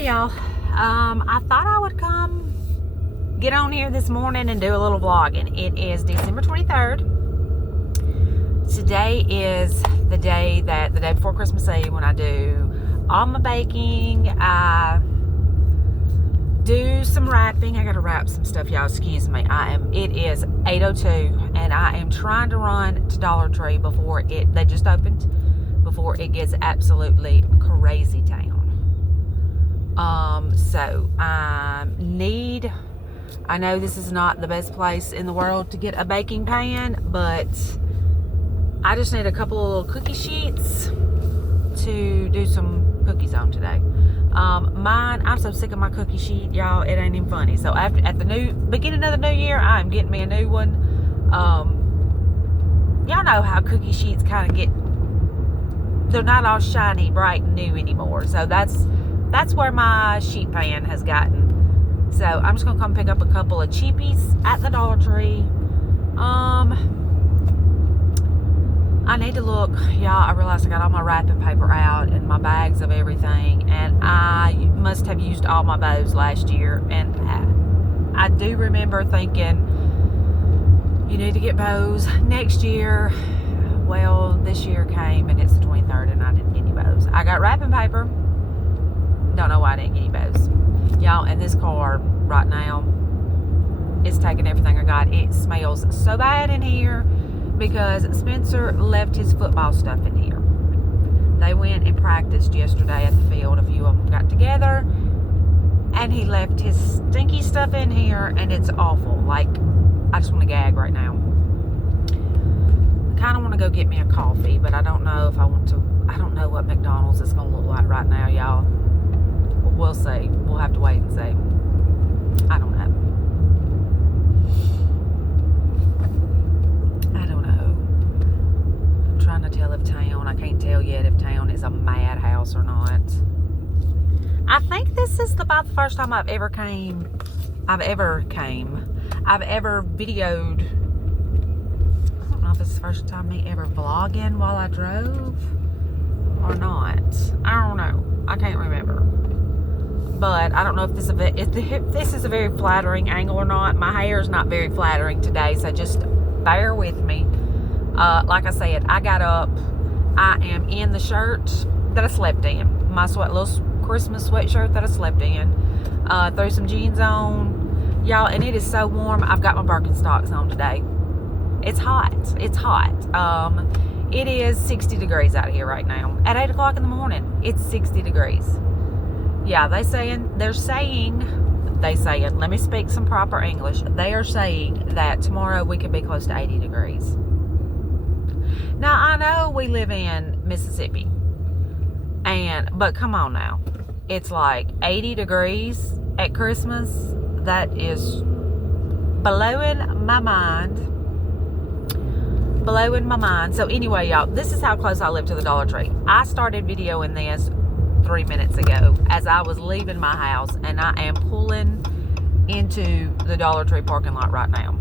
Hey y'all, I thought I would come get on here this morning and do a little vlogging. It is December 23rd. Today is the day before Christmas Eve, when I do all my baking. I do some wrapping. I gotta wrap some stuff, y'all, excuse me. It is 8:02 and I am trying to run to Dollar Tree before they just opened, before it gets absolutely crazy town. So I know this is not the best place in the world to get a baking pan, but I just need a couple of little cookie sheets to do some cookies on today. I'm so sick of my cookie sheet, y'all, it ain't even funny. So at the beginning of the new year, I'm getting me a new one. Y'all know how cookie sheets kind of they're not all shiny, bright, and new anymore. So that's where my sheet pan has gotten. So I'm just gonna come pick up a couple of cheapies at the Dollar Tree. I need to look, y'all. I realized I got all my wrapping paper out and my bags of everything, and I must have used all my bows last year. And I do remember thinking, you need to get bows next year. Well, this year came and it's the 23rd and I didn't get any bows. I got wrapping paper. Don't know why I didn't get any bows. Y'all, and this car right now is taking everything I got. It smells so bad in here because Spencer left his football stuff in here. They went and practiced yesterday at the field. A few of them got together and he left his stinky stuff in here, and it's awful. Like, I just want to gag right now. I kind of want to go get me a coffee, but I don't know if I want to. I don't know what McDonald's is going to look like right now, y'all. We'll see. We'll have to wait and see. I don't know. I'm trying to tell if town, I can't tell yet if town is a madhouse or not. I think this is about the first time I've ever videoed. I don't know if it's the first time me ever vlogging while I drove or not. I don't know. I can't remember. But I don't know if this is a very flattering angle or not. My hair is not very flattering today, so just bear with me. Like I said, I got up. I am in the shirt that I slept in. My little Christmas sweatshirt that I slept in. Threw some jeans on. Y'all, and it is so warm. I've got my Birkenstocks on today. It's hot. It's hot. It is 60 degrees out here right now. At 8 o'clock in the morning, it's 60 degrees. Yeah, they're saying, let me speak some proper English. They are saying that tomorrow we could be close to 80 degrees. Now, I know we live in Mississippi, but come on now. It's like 80 degrees at Christmas. That is blowing my mind. Blowing my mind. So anyway, y'all, this is how close I live to the Dollar Tree. I started videoing this 3 minutes ago as I was leaving my house, and I am pulling into the Dollar Tree parking lot right now.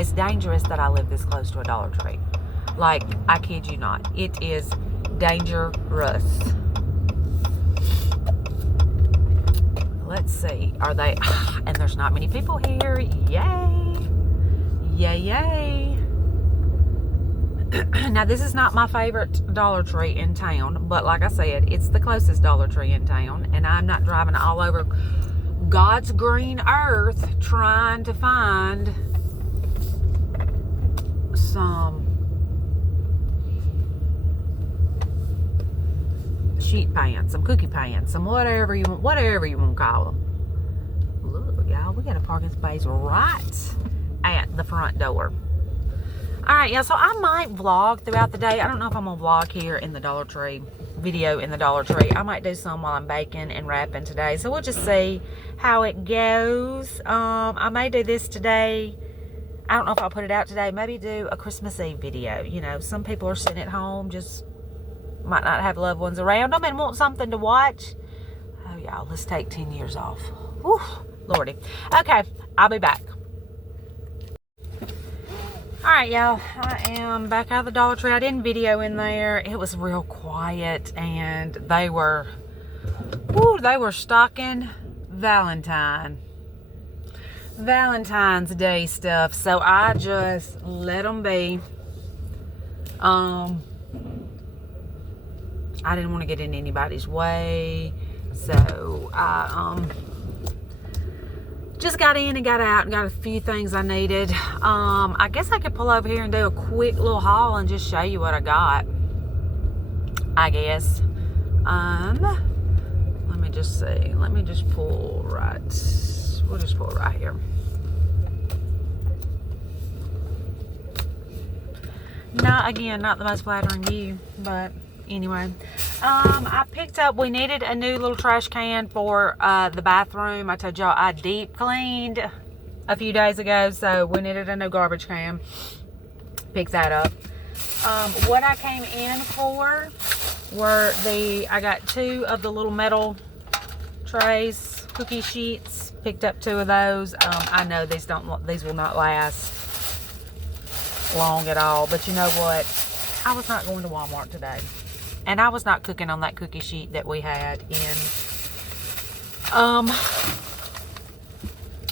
It's dangerous that I live this close to a Dollar Tree. Like, I kid you not. It is dangerous. Let's see. Are they... And there's not many people here. Yay. Yay, yay. Now, this is not my favorite Dollar Tree in town, but like I said, it's the closest Dollar Tree in town, and I'm not driving all over God's green earth trying to find some sheet pans, some cookie pans, some whatever you want to call them. Look, y'all, we got a parking space right at the front door. Alright, yeah, so I might vlog throughout the day. I don't know if I'm going to vlog here in the Dollar Tree, video in the Dollar Tree. I might do some while I'm baking and wrapping today. So we'll just see how it goes. I may do this today. I don't know if I'll put it out today. Maybe do a Christmas Eve video. You know, some people are sitting at home, just might not have loved ones around them and want something to watch. Oh, y'all, let's take 10 years off. Whew, Lordy. Okay, I'll be back. Alright, y'all, I am back out of the Dollar Tree. I didn't video in there. It was real quiet, and they were Ooh, they were stocking Valentine's Day stuff, so I just let them be. I didn't want to get in anybody's way, so I just got in and got out and got a few things I needed. I guess I could pull over here and do a quick little haul and just show you what I got, I guess. Let me just see. Let me just pull right. We'll just pull right here. Not the most flattering view, but anyway. I picked up, we needed a new little trash can for the bathroom. I told y'all I deep cleaned a few days ago, so we needed a new garbage can. Picked that up. What I came in for were I got 2 of the little metal trays, cookie sheets. Picked up 2 of those. I know these will not last long at all, but you know what? I was not going to Walmart today, and I was not cooking on that cookie sheet that we had in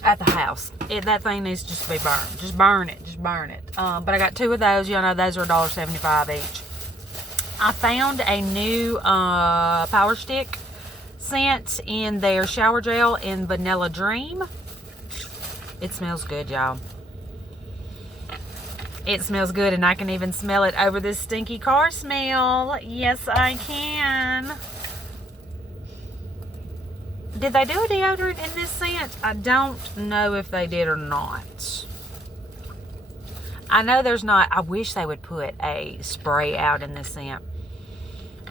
at the house. That thing needs just to be burned. Just burn it. But I got 2 of those. You know, those are $1.75 each. I found a new Power Stick scent in their shower gel in Vanilla Dream. It smells good, y'all. It smells good, and I can even smell it over this stinky car smell. Yes, I can. Did they do a deodorant in this scent? I don't know if they did or not. I know there's not. I wish they would put a spray out in this scent.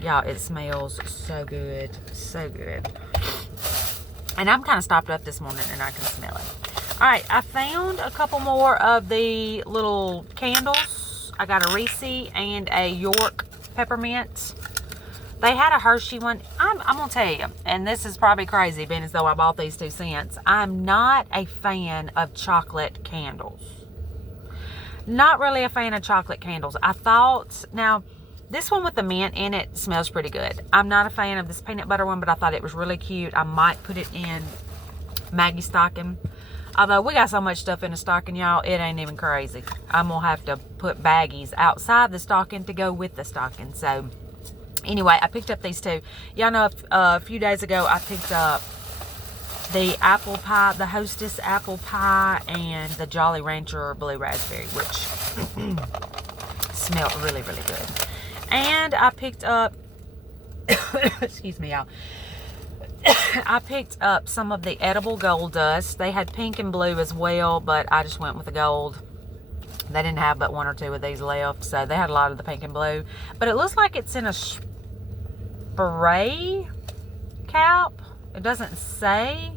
Y'all, it smells so good. So good. And I'm kind of stopped up this morning, and I can smell it. Alright, I found a couple more of the little candles. I got a Reese and a York peppermint. They had a Hershey one. I'm going to tell you, and this is probably crazy, being as though I bought these 2 cents. I'm not a fan of chocolate candles. Not really a fan of chocolate candles. I thought, now, this one with the mint in it smells pretty good. I'm not a fan of this peanut butter one, but I thought it was really cute. I might put it in Maggie's stocking. Although we got so much stuff in the stocking, y'all, it ain't even crazy. I'm going to have to put baggies outside the stocking to go with the stocking. So, anyway, I picked up these 2. Y'all know a few days ago I picked up the apple pie, the Hostess apple pie, and the Jolly Rancher blue raspberry, which smelled really, really good. And I picked up, excuse me, y'all. I picked up some of the edible gold dust. They had pink and blue as well, but I just went with the gold. They didn't have but 1 or 2 of these left, so they had a lot of the pink and blue. But it looks like it's in a spray cap. It doesn't say.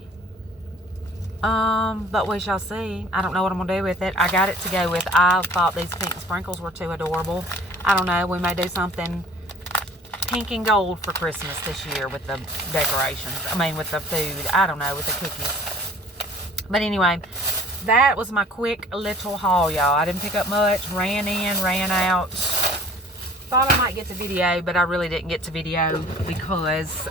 But we shall see. I don't know what I'm going to do with it. I got it to go with. I thought these pink sprinkles were too adorable. I don't know. We may do something pink and gold for Christmas this year with the decorations. I mean, with the food. I don't know, with the cookies. But anyway, that was my quick little haul, y'all. I didn't pick up much. Ran in, ran out. Thought I might get to video, but I really didn't get to video because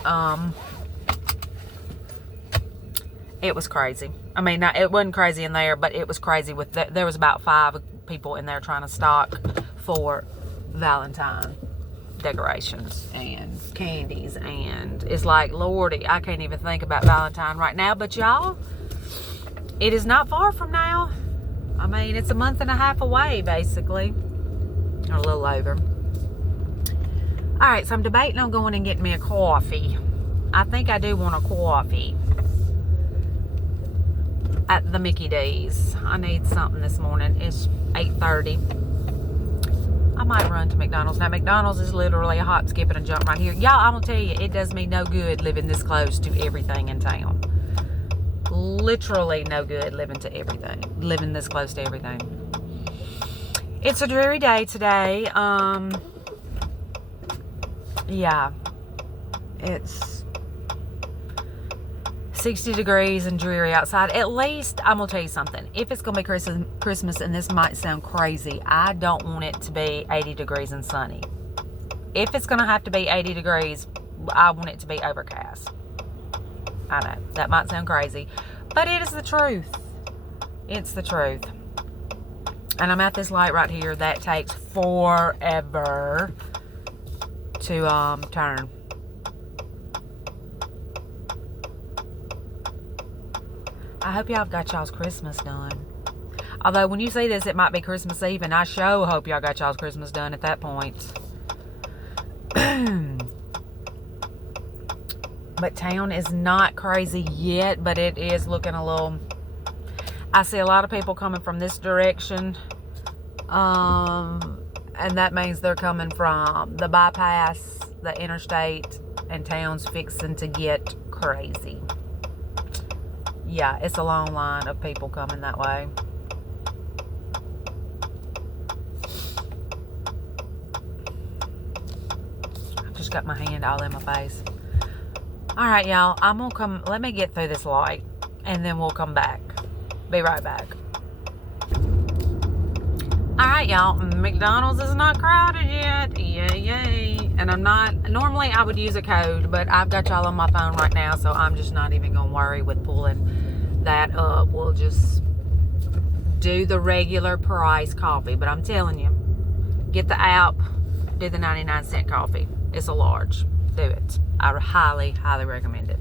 it was crazy. I mean, it wasn't crazy in there, but it was crazy with there was about 5 people in there trying to stock for Valentine decorations and candies, and it's like, Lordy, I can't even think about Valentine right now. But y'all, it is not far from now. I mean, it's a month and a half away, basically, or a little over. All right, so I'm debating on going and getting me a coffee. I think I do want a coffee at the Mickey D's. I need something this morning. It's 8:30. I might run to McDonald's. Now, McDonald's is literally a hop, skip, and a jump right here. Y'all, I'm going to tell you, it does me no good living this close to everything in town. Literally no good living this close to everything. It's a dreary day today. Yeah. It's 60 degrees and dreary outside. At least, I'm going to tell you something. If it's going to be Christmas, and this might sound crazy, I don't want it to be 80 degrees and sunny. If it's going to have to be 80 degrees, I want it to be overcast. I know, that might sound crazy, but it is the truth. It's the truth. And I'm at this light right here that takes forever to turn. I hope y'all got y'all's Christmas done. Although when you see this, it might be Christmas Eve, and I sure hope y'all got y'all's Christmas done at that point. But town is not crazy yet, but it is looking a little... I see a lot of people coming from this direction. And that means they're coming from the bypass, the interstate, and town's fixing to get crazy. Yeah, it's a long line of people coming that way. I just got my hand all in my face. All right, y'all, I'm gonna come. Let me get through this light, and then we'll come back. Be right back. All right, y'all, McDonald's is not crowded yet. Yay. And I'm not, normally I would use a code, but I've got y'all on my phone right now, so I'm just not even gonna worry with pulling that up. We'll just do the regular price coffee. But I'm telling you, get the app, do the 99-cent coffee. It's a large. Do it. I highly, highly recommend it.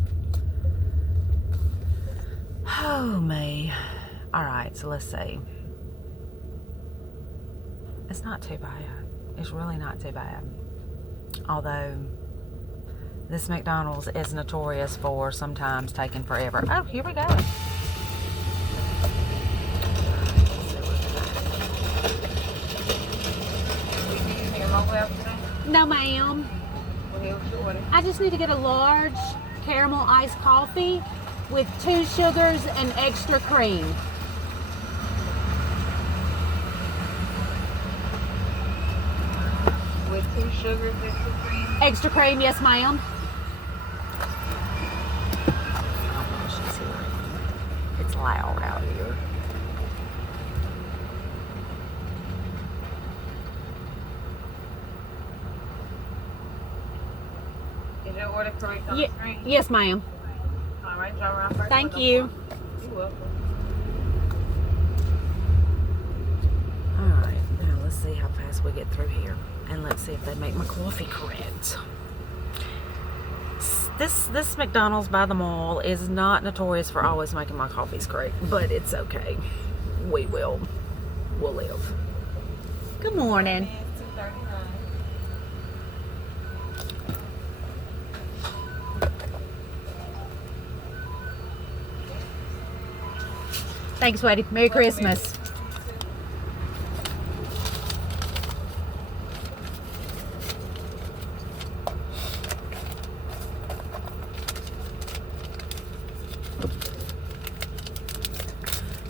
Oh, me. All right, so let's see. It's not too bad. It's really not too bad. Although, this McDonald's is notorious for sometimes taking forever. Oh, here we go. No, ma'am. I just need to get a large caramel iced coffee with 2 sugars and extra cream. With 2 sugars, extra cream? Extra cream, yes, ma'am. It's loud out here. Is your order correct on the screen? Yes, ma'am. All right, y'all around first. Thank you. You're welcome. All right, now let's see how fast we get through here. And let's see if they make my coffee correct. This McDonald's by the mall is not notorious for always making my coffees correct, but it's okay. We'll live. Good morning. It's $2.39. Thanks, sweetie. Merry Christmas.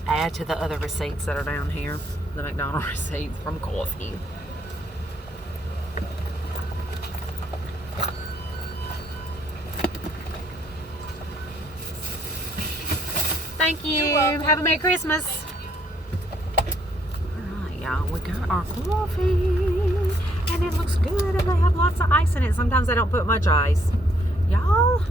Add to the other receipts that are down here, the McDonald's receipts from coffee. Thank you. Have a Merry Christmas. Alright, y'all, we got our coffee and it looks good, and they have lots of ice in it. Sometimes they don't put much ice. Y'all,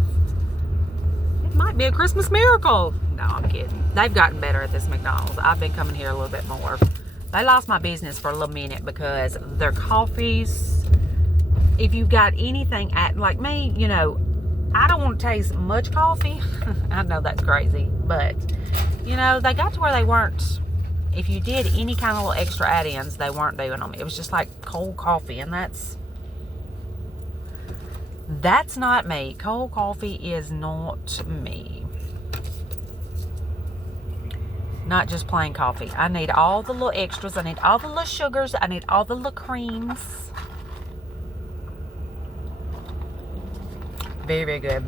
it might be a Christmas miracle. No, I'm kidding. They've gotten better at this McDonald's. I've been coming here a little bit more. They lost my business for a little minute because their coffees, if you've got anything like me, you know, I don't want to taste much coffee. I know that's crazy, but you know, they got to where they weren't, if you did any kind of little extra add-ins, they weren't doing them. It was just like cold coffee, and that's not me. Cold coffee is not me. Not just plain coffee. I need all the little extras. I need all the little sugars. I need all the little creams. Very, very good.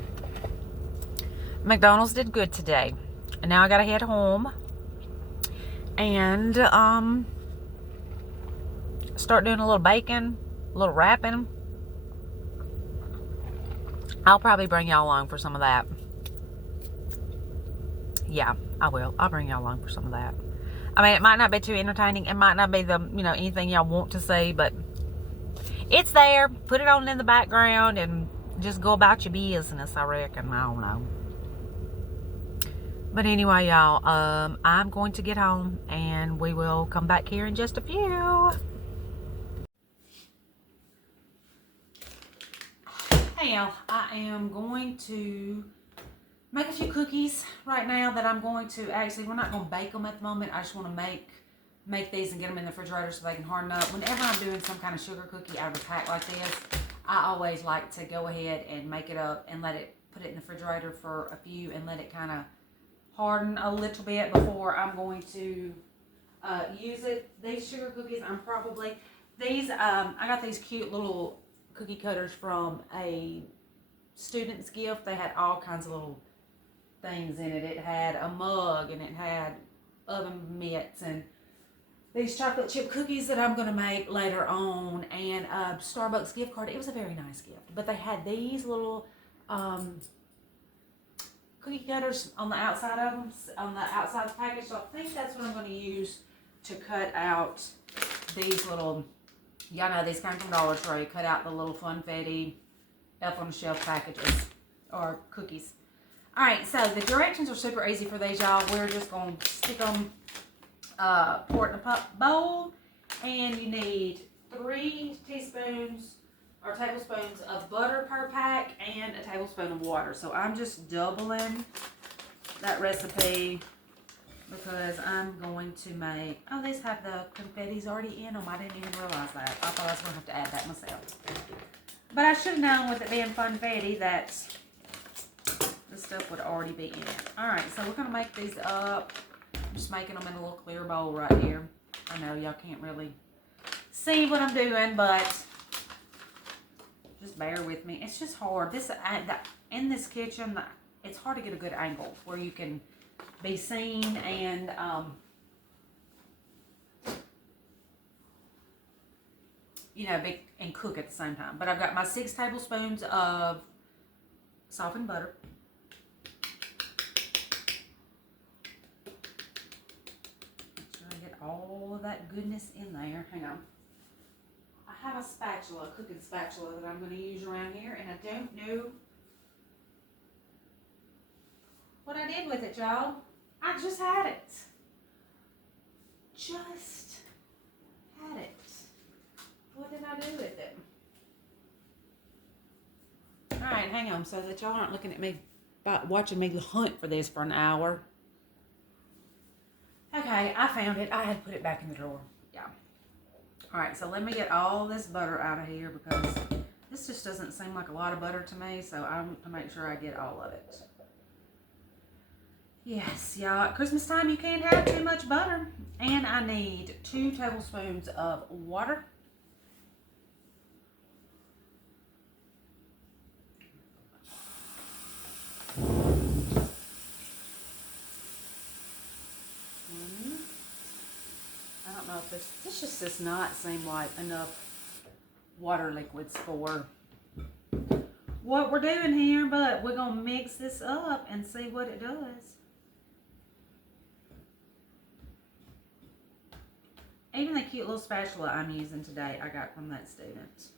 McDonald's did good today. And now I gotta head home and start doing a little baking, a little wrapping. I'll probably bring y'all along for some of that. Yeah, I will. I'll bring y'all along for some of that. I mean, it might not be too entertaining. It might not be the, you know, anything y'all want to see, but it's there. Put it on in the background and just go about your business, I reckon. I don't know. But anyway, y'all, I'm going to get home and we will come back here in just a few. Hey, y'all, I am going to make a few cookies right now that I'm going to actually, we're not going to bake them at the moment. I just want to make these and get them in the refrigerator so they can harden up. Whenever I'm doing some kind of sugar cookie out of a pack like this, I always like to go ahead and make it up and put it in the refrigerator for a few and let it kind of harden a little bit before I'm going to use it. These sugar cookies, I got these cute little cookie cutters from a student's gift. They had all kinds of little things in it. It had a mug and it had oven mitts and these chocolate chip cookies that I'm going to make later on, and a Starbucks gift card. It was a very nice gift. But they had these little cookie cutters on the outside of them, on the outside of the package. So I think that's what I'm going to use to cut out these little, y'all know these come from Dollar Tree. Cut out the little funfetti Elf on the Shelf packages or cookies. All right, so the directions are super easy for these, y'all. We're just going to stick them, pour it in a bowl, and you need 3 teaspoons or tablespoons of butter per pack and a tablespoon of water. So I'm just doubling that recipe because I'm going to make, oh, these have the confettis already in them. I didn't even realize that. I thought I was going to have to add that myself. But I should have known with it being funfetti that the stuff would already be in it. Alright, so we're going to make these up. I'm just making them in a little clear bowl right here. I know y'all can't really see what I'm doing, but just bear with me. It's just hard. In this kitchen, it's hard to get a good angle where you can be seen and you know, and cook at the same time. But I've got my 6 tablespoons of softened butter. Make sure I get all of that goodness in there. Hang on. I have a spatula, a cooking spatula that I'm going to use around here, and I don't know what I did with it, y'all. I just had it. Just had it. What did I do with it? Alright, hang on, so that y'all aren't looking at me, watching me hunt for this for an hour. Okay, I found it. I had to put it back in the drawer. Yeah. Alright, so let me get all this butter out of here because this just doesn't seem like a lot of butter to me, so I want to make sure I get all of it. Yes, y'all, at Christmas time you can't have too much butter. And I need 2 tablespoons of water. I don't know if this just does not seem like enough water liquids for what we're doing here, but we're going to mix this up and see what it does. Even the cute little spatula I'm using today, I got from that student.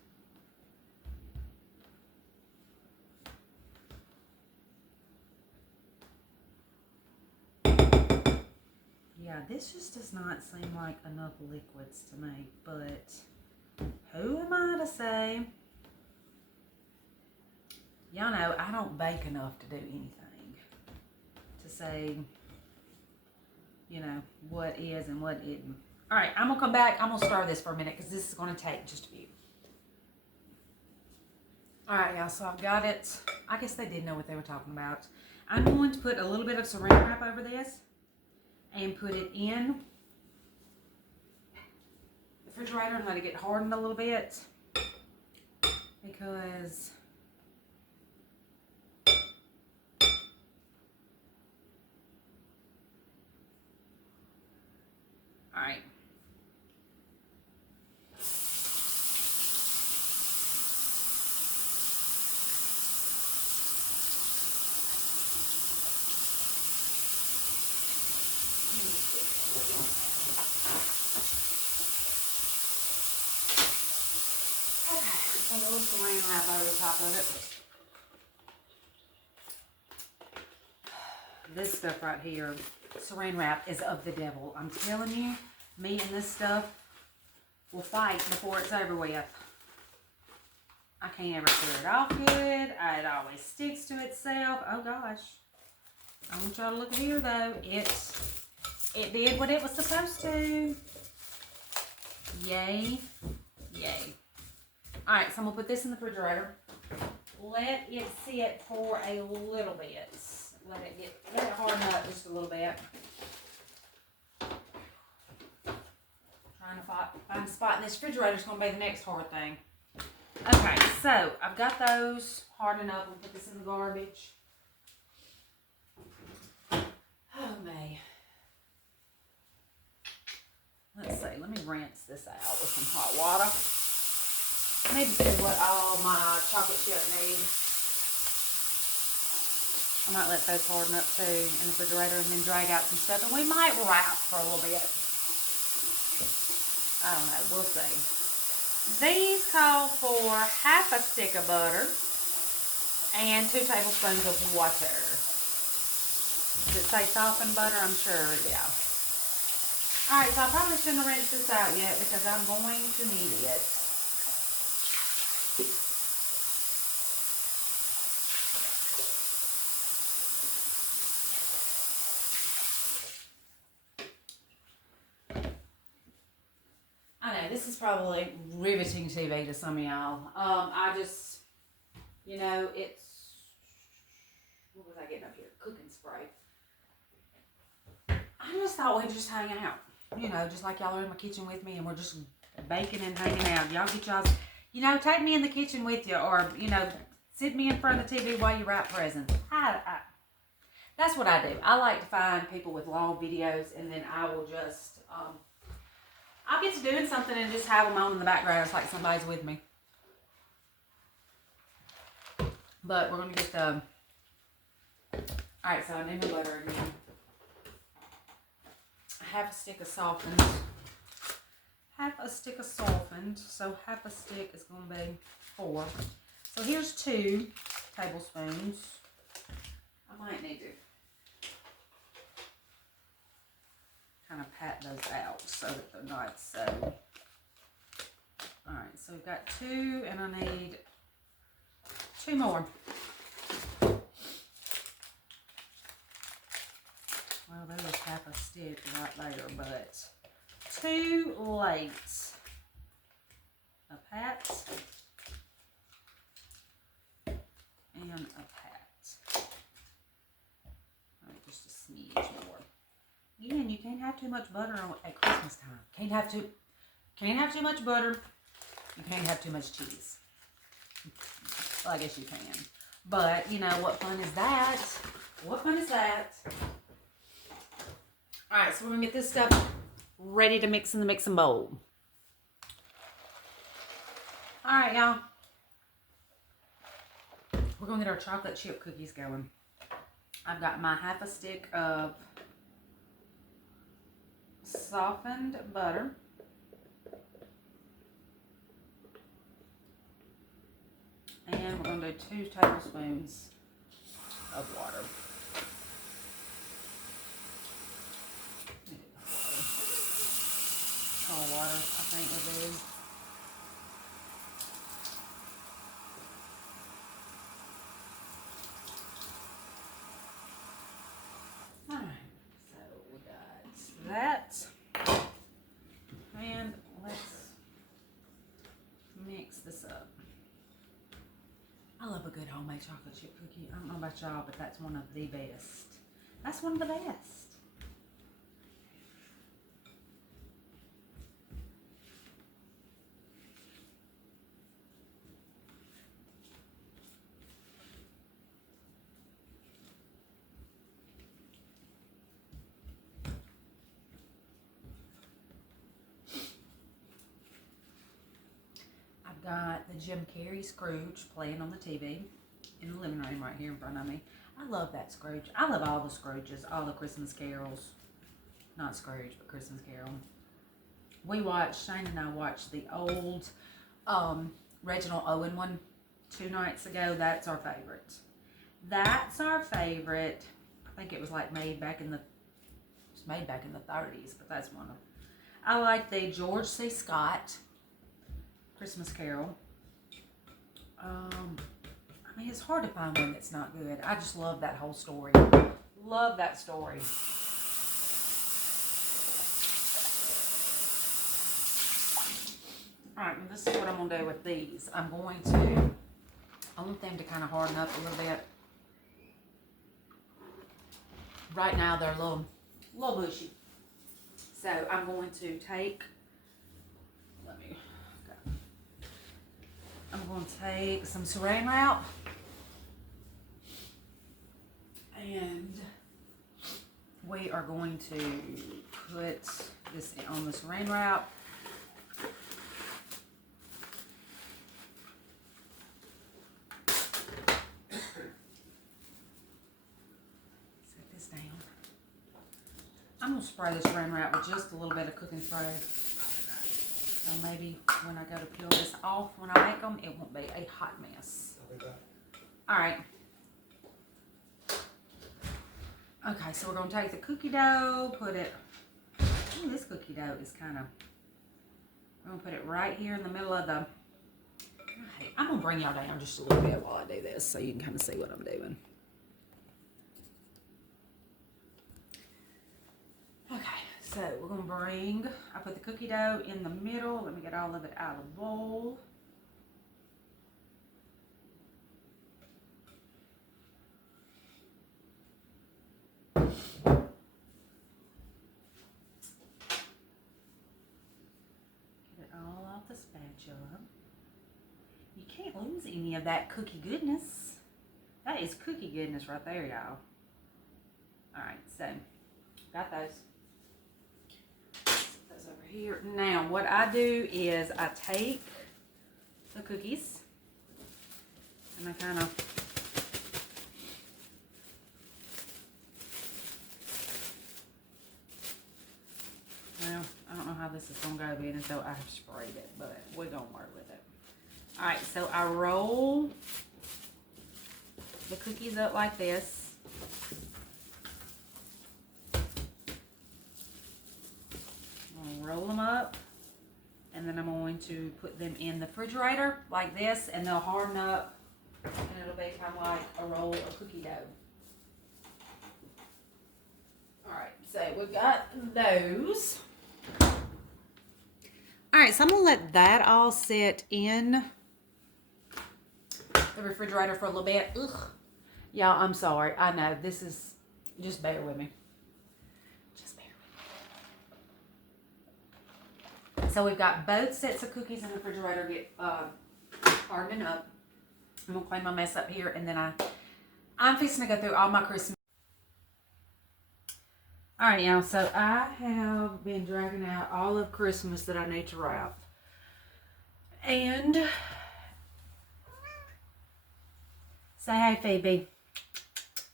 Yeah, this just does not seem like enough liquids to me, but who am I to say? Y'all know I don't bake enough to do anything. To say, you know, what is and what isn't. Alright, I'm going to come back. I'm going to stir this for a minute because this is going to take just a few. Alright, y'all, so I've got it. I guess they did know what they were talking about. I'm going to put a little bit of saran wrap over this and put it in the refrigerator and let it get hardened a little bit because alright. A little saran wrap over the top this stuff right here, saran wrap, is of the devil. I'm telling you, me and this stuff will fight before it's over with. I can't ever clear it off good. It always sticks to itself. Oh gosh. I want y'all to look here though. It did what it was supposed to. Yay. Yay. Alright, so I'm gonna put this in the refrigerator. Let it sit for a little bit. Let it harden up just a little bit. Trying to find a spot in this refrigerator is gonna be the next hard thing. Okay, so I've got those hardening up. We'll put this in the garbage. Oh, May. Let's see. Let me rinse this out with some hot water. Maybe see what all my chocolate chip need. I might let those harden up too in the refrigerator and then drag out some stuff. And we might wrap for a little bit. I don't know. We'll see. These call for half a stick of butter and 2 tablespoons of water. Does it say softened butter? I'm sure, yeah. Alright, so I probably shouldn't have rinsed this out yet because I'm going to need it. I know, this is probably riveting TV to some of y'all. I just, you know, it's, what was I getting up here? Cooking spray. I just thought we'd just hang out. You know, just like y'all are in my kitchen with me and we're just baking and hanging out. Y'all get y'all's, you know, take me in the kitchen with you or, you know, sit me in front of the TV while you wrap presents. That's what I do. I like to find people with long videos and then I will just, I'll get to doing something and just have them on in the background. It's like somebody's with me. But we're going to get the... Alright, so I need my butter again. Half a stick of softened. Half a stick of softened. So half a stick is going to be 4. So here's 2 tablespoons. I might need to kind of pat those out so that they're not so. Alright, so we've got 2 and I need 2 more. Well, there was half a stick right there, but too late. A pat and a pat. Alright, just a smidge more. Again, you can't have too much butter at Christmas time. Can't have too much butter. You can't have too much cheese. Well, I guess you can. But, you know, what fun is that? What fun is that? Alright, so we're going to get this stuff ready to mix in the mixing bowl. Alright, y'all. We're going to get our chocolate chip cookies going. I've got my half a stick of softened butter. And we're going to do 2 tablespoons of water. Cold water, I think will do. Alright, so we got that. And let's mix this up. I love a good homemade chocolate chip cookie. I don't know about y'all, but that's one of the best. That's one of the best. Got the Jim Carrey Scrooge playing on the TV in the living room right here in front of me. I love that Scrooge. I love all the Scrooges, all the Christmas carols. Not Scrooge, but Christmas Carol. Shane and I watched the old Reginald Owen one 2 nights ago. That's our favorite. That's our favorite. I think it was like made back in the 30s, but that's one of them. I like the George C. Scott Christmas Carol. I mean, it's hard to find one that's not good. I just love that whole story. Love that story. Alright, well, this is what I'm going to do with these. I want them to kind of harden up a little bit. Right now, they're a little bushy. So, I'm going to take, I'm going to take some saran wrap. And we are going to put this on the saran wrap. Set this down. I'm going to spray this saran wrap with just a little bit of cooking spray. So maybe when I go to peel this off when I make them, it won't be a hot mess. Alright. Okay, so we're going to take the cookie dough, put it, ooh, this cookie dough is kind of, we're going to put it right here in the middle of the, I'm going to bring y'all down just a little bit while I do this so you can kind of see what I'm doing. Okay, so we're going to bring, I put the cookie dough in the middle. Let me get all of it out of the bowl. The spatula. You can't lose any of that cookie goodness. That is cookie goodness right there, y'all. Alright, so got those. Set those over here. Now, what I do is I take the cookies and I kind of I don't know how this is going to go being as though I have sprayed it, but we're going to work with it. Alright, so I roll the cookies up like this. I'm going to roll them up, and then I'm going to put them in the refrigerator like this, and they'll harden up, and it'll be kind of like a roll of cookie dough. Alright, so we've got those. Alright, so I'm going to let that all sit in the refrigerator for a little bit. Ugh. Y'all, I'm sorry. I know. This is... Just bear with me. Just bear with me. So we've got both sets of cookies in the refrigerator get hardening up. I'm going to clean my mess up here. And then I'm fixing to go through all my Christmas. Alright, y'all, so I have been dragging out all of Christmas that I need to wrap. And say hey, Phoebe.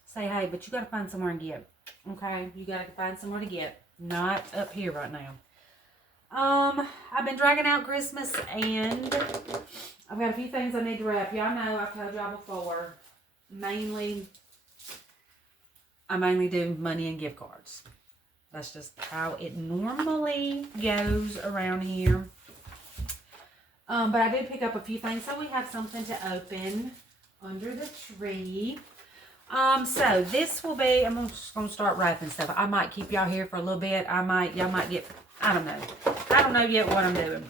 Say hey, but you got to find somewhere and get. Okay? You got to find somewhere to get. Not up here right now. I've been dragging out Christmas, and I've got a few things I need to wrap. Y'all know I've told y'all before. I mainly do money and gift cards. That's just how it normally goes around here. But I did pick up a few things, so we have something to open under the tree. So this will be, I'm just going to start wrapping stuff. I might keep y'all here for a little bit. Y'all might get, I don't know. I don't know yet what I'm doing.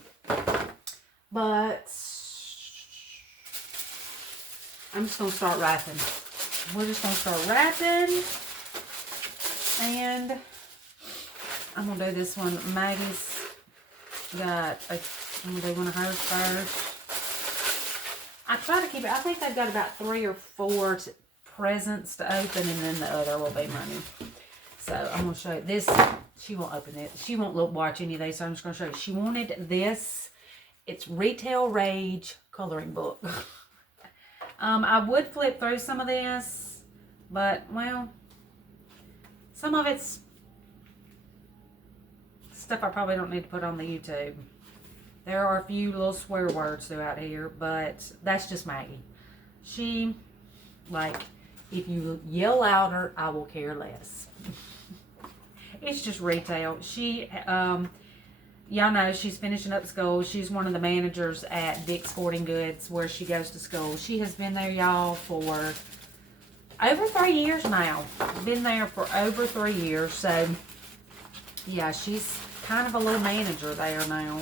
But I'm just going to start wrapping. We're just going to start wrapping. And I'm going to do this one. Maggie's got, I'm going to do one of hers first. I try to keep it, I think they've got about 3 or 4 presents to open, and then the other will be money. So I'm going to show you this. She won't open it. She won't watch any of these, so I'm just going to show you. She wanted this. It's Retail Rage coloring book. I would flip through some of this, but, well, some of it's stuff I probably don't need to put on the YouTube. There are a few little swear words throughout here, but that's just Maggie. She, like, If you yell louder, I will care less. It's just retail. Y'all know she's finishing up school. She's one of the managers at Dick's Sporting Goods where she goes to school. She has been there, y'all, for over 3 years now. Been there for over 3 years. So, yeah, she's kind of a little manager there now.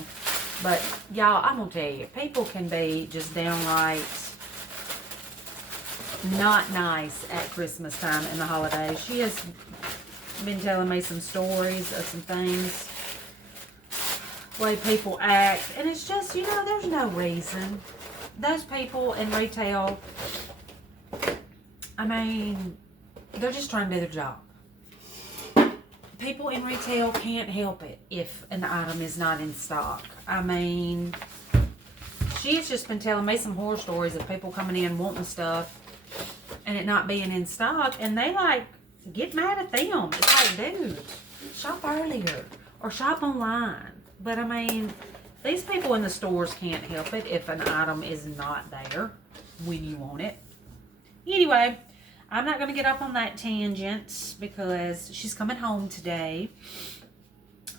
But, y'all, I'm going to tell you, people can be just downright not nice at Christmas time and the holidays. She has been telling me some stories of some things, way people act, and it's just, you know, there's no reason. Those people in retail, I mean, they're just trying to do their job. People in retail can't help it if an item is not in stock. I mean, she's just been telling me some horror stories of people coming in wanting stuff and it not being in stock, and they like get mad at them. It's like, dude, shop earlier or shop online. But I mean, these people in the stores can't help it if an item is not there when you want it. Anyway, I'm not going to get up on that tangent because she's coming home today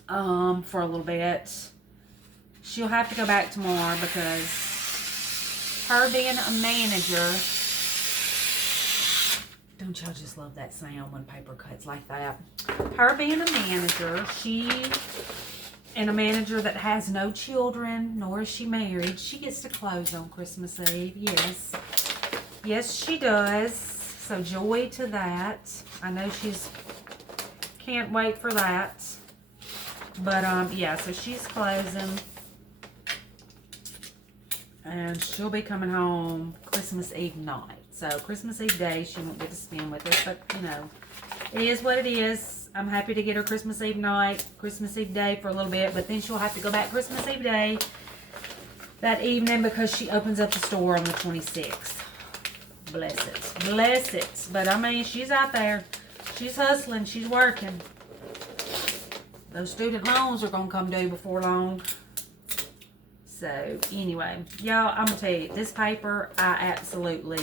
for a little bit. She'll have to go back tomorrow because her being a manager, don't y'all just love that sound when paper cuts like that? Her being a manager, and a manager that has no children, nor is she married, she gets to close on Christmas Eve. Yes. Yes, she does. So joy to that. I know she's can't wait for that. But yeah, so she's closing. And she'll be coming home Christmas Eve night. So Christmas Eve day, she won't get to spend with us. But, you know, it is what it is. I'm happy to get her Christmas Eve night, Christmas Eve day for a little bit. But then she'll have to go back Christmas Eve day that evening because she opens up the store on the 26th. Bless it. Bless it. But, I mean, she's out there. She's hustling. She's working. Those student loans are going to come due before long. So, anyway, y'all, I'm going to tell you, this paper, I absolutely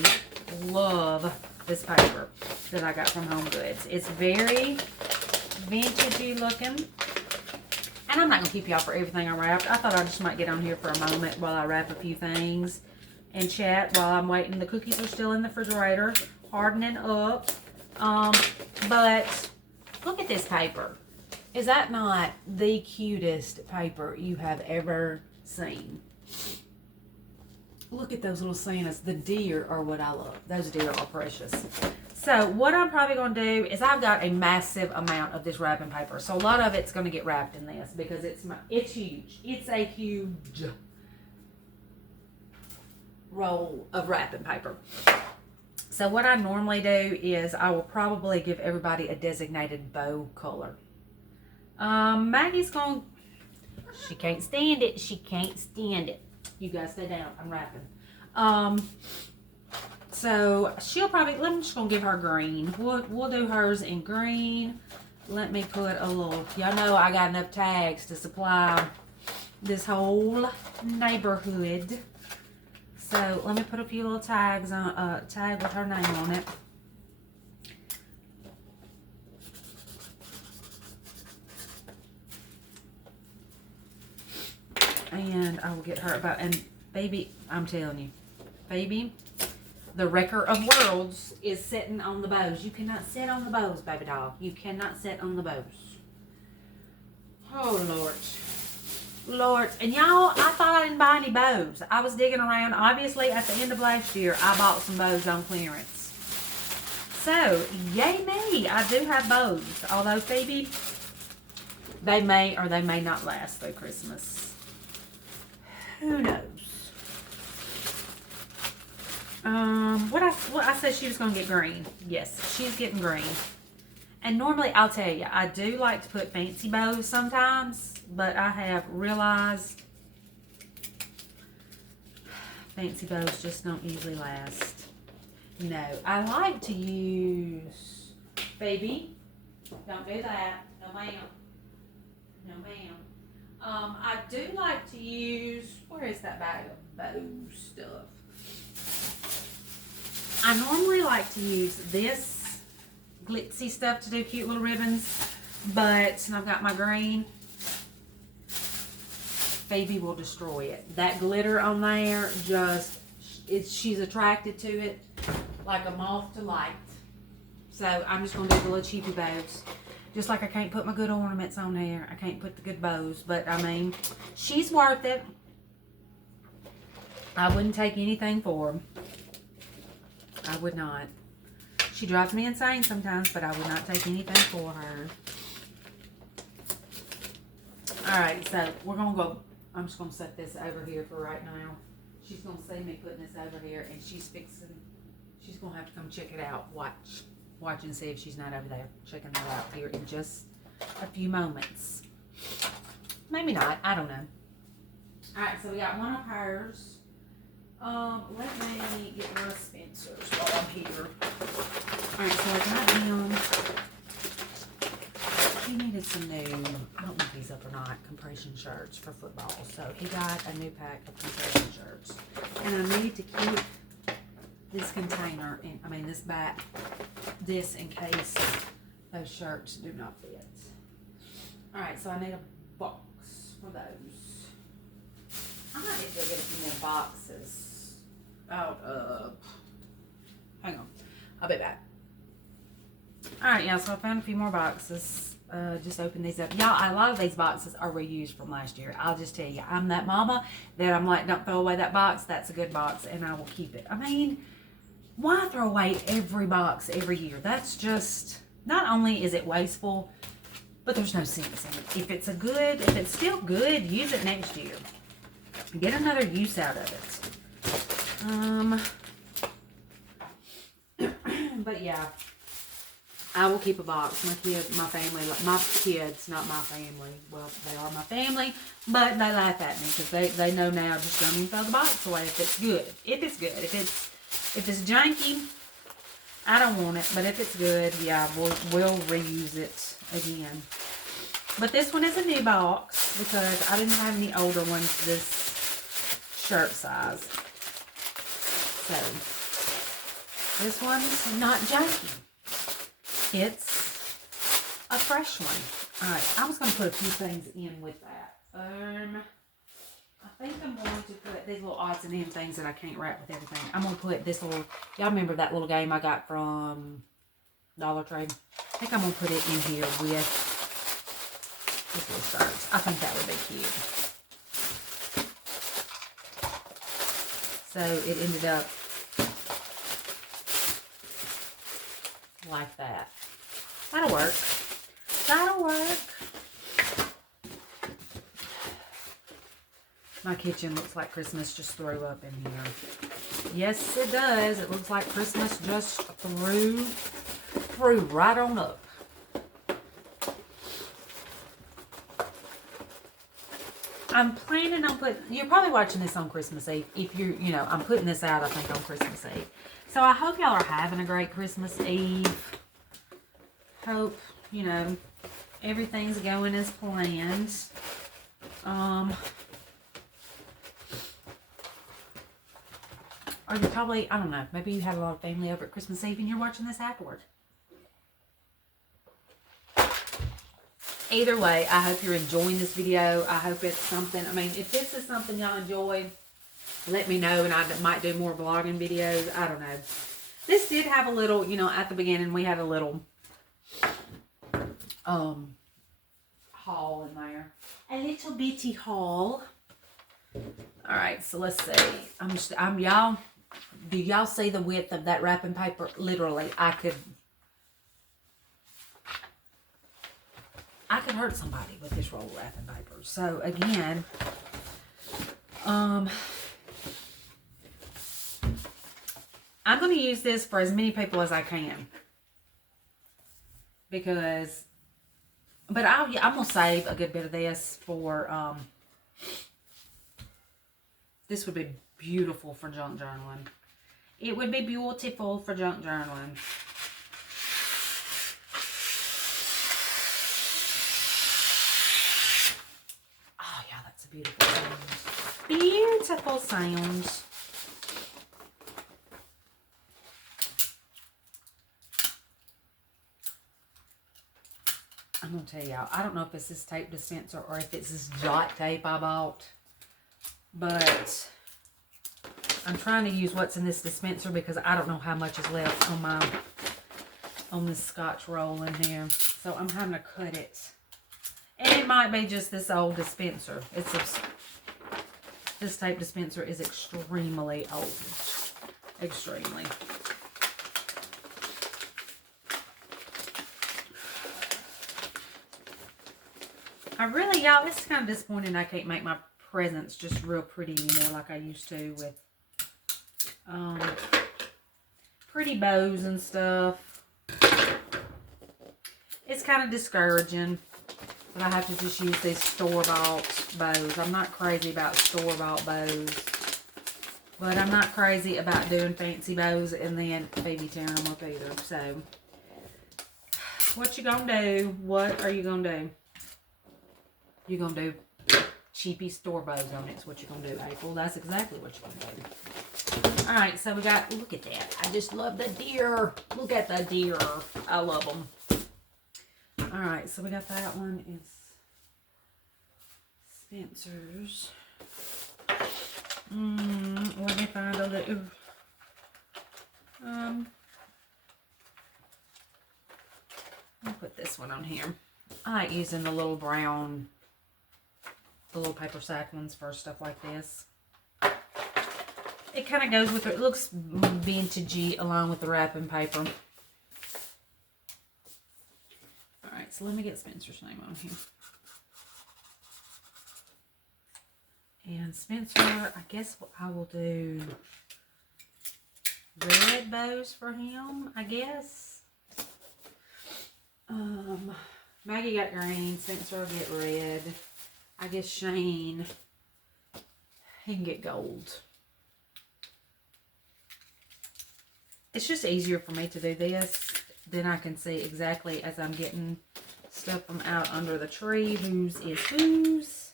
love this paper that I got from Home Goods. It's very vintagey looking. And I'm not going to keep y'all for everything I wrapped. I thought I just might get on here for a moment while I wrap a few things and chat while I'm waiting. The cookies are still in the refrigerator, hardening up. But look at this paper. Is that not the cutest paper you have ever seen? Look at those little Santas. The deer are what I love. Those deer are precious. So what I'm probably going to do is I've got a massive amount of this wrapping paper. So a lot of it's going to get wrapped in this because it's huge. It's a huge roll of wrapping paper. So what I normally do is I will probably give everybody a designated bow color. Maggie's going, she can't stand it. She can't stand it. You guys stay down. I'm wrapping. So she'll probably, I'm just going to give her green. We'll do hers in green. Let me put a little, y'all know I got enough tags to supply this whole neighborhood. So let me put a few little tags on, tag with her name on it. And I will get her about, and baby, I'm telling you, baby, the wrecker of worlds is sitting on the bows. You cannot sit on the bows, baby doll. You cannot sit on the bows. Oh, Lord. Lord. And y'all, I thought I didn't buy any bows. I was digging around. Obviously, at the end of last year, I bought some bows on clearance. So, yay me. I do have bows. Although, Phoebe, they may or they may not last through Christmas. Who knows? What I said she was going to get green. Yes, she's getting green. And normally, I'll tell you, I do like to put fancy bows sometimes, but I have realized fancy bows just don't usually last. No, I like to use, baby, don't do that. No, ma'am. No, ma'am. I do like to use, where is that bag of bow stuff? I normally like to use this glitzy stuff to do cute little ribbons, but I've got my green. Phoebe will destroy it. That glitter on there, she's attracted to it like a moth to light. So I'm just going to do the little cheapy bows. Just like I can't put my good ornaments on there. I can't put the good bows. But, I mean, she's worth it. I wouldn't take anything for her. I would not. She drives me insane sometimes, but I would not take anything for her. Alright, so we're going to go. I'm just going to set this over here for right now. She's going to see me putting this over here, and she's going to have to come check it out. Watch and see if she's not over there. Checking that out here in just a few moments. Maybe not. I don't know. Alright, so we got one of hers. Let me get one of Spencer's while I'm here. Alright, so I got him. He needed some new, I don't know if he's up or not, compression shirts for football. So he got a new pack of compression shirts. And I need to keep this container, this in case those shirts do not fit. Alright, so I need a box for those. I might need to go get a few more boxes out of, hang on, I'll be back. Alright, yeah, so I found a few more boxes. Just open these up. Y'all, a lot of these boxes are reused from last year. I'll just tell you, I'm that mama that I'm like, don't throw away that box. That's a good box, and I will keep it. I mean, why throw away every box every year? That's just, not only is it wasteful, but there's no sense in it. If it's still good, use it next year. Get another use out of it. But yeah. I will keep a box. My kids, not my family. Well, they are my family, but they laugh at me because they know now just don't even throw the box away if it's good. If it's good. If it's janky, I don't want it. But if it's good, yeah, we'll reuse it again. But this one is a new box because I didn't have any older ones this shirt size. So this one's not janky. It's a fresh one. Alright, I was going to put a few things in with that. I think I'm going to put these little odds and ends things that I can't wrap with everything. I'm going to put this little, y'all remember that little game I got from Dollar Tree? I think I'm going to put it in here with this little shirts. I think that would be cute. So it ended up like that. That'll work. That'll work. My kitchen looks like Christmas just threw up in here. Yes, it does. It looks like Christmas just threw right on up. I'm planning on you're probably watching this on Christmas Eve. If you're, I'm putting this out, I think, on Christmas Eve. So I hope y'all are having a great Christmas Eve. Hope, everything's going as planned. Or you probably, I don't know, maybe you had a lot of family over at Christmas Eve and you're watching this afterward. Either way, I hope you're enjoying this video. I hope it's something, if this is something y'all enjoy, let me know and I might do more vlogging videos. I don't know. This did have a little, at the beginning we had a little haul in there. A little bitty haul. Alright, so let's see. Y'all, do y'all see the width of that wrapping paper? Literally, I could hurt somebody with this roll of wrapping paper. So again, I'm going to use this for as many people as I can. But I'm going to save a good bit of this for, this would be beautiful for junk journaling. It would be beautiful for junk journaling. Oh yeah, that's a beautiful sound. Beautiful sound. I'm going to tell y'all, I don't know if it's this tape dispenser or if it's this jot tape I bought. But I'm trying to use what's in this dispenser because I don't know how much is left on this Scotch roll in here. So I'm having to cut it. And it might be just this old dispenser. This tape dispenser is extremely old. Extremely. Y'all, it's kind of disappointing I can't make my presents just real pretty anymore like I used to with pretty bows and stuff. It's kind of discouraging, but I have to just use these store-bought bows. I'm not crazy about store-bought bows, but I'm not crazy about doing fancy bows and then baby tearing them up either. So, what you gonna do? What are you gonna do? You're going to do cheapy store bows on it. That's what you're going to do, April. That's exactly what you're going to do. All right, so we got, look at that. I just love the deer. Look at the deer. I love them. All right, so we got that one is Spencer's. Let me find a little, I'll put this one on here. I like using the little brown, the little paper sack ones for stuff like this. It kind of goes with it. It looks vintagey along with the wrapping paper. Alright, so let me get Spencer's name on here. And Spencer, I guess I will do red bows for him, I guess. Maggie got green, Spencer will get red. I guess Shane, he can get gold. It's just easier for me to do this. Then I can see exactly as I'm getting stuff from out under the tree whose is whose.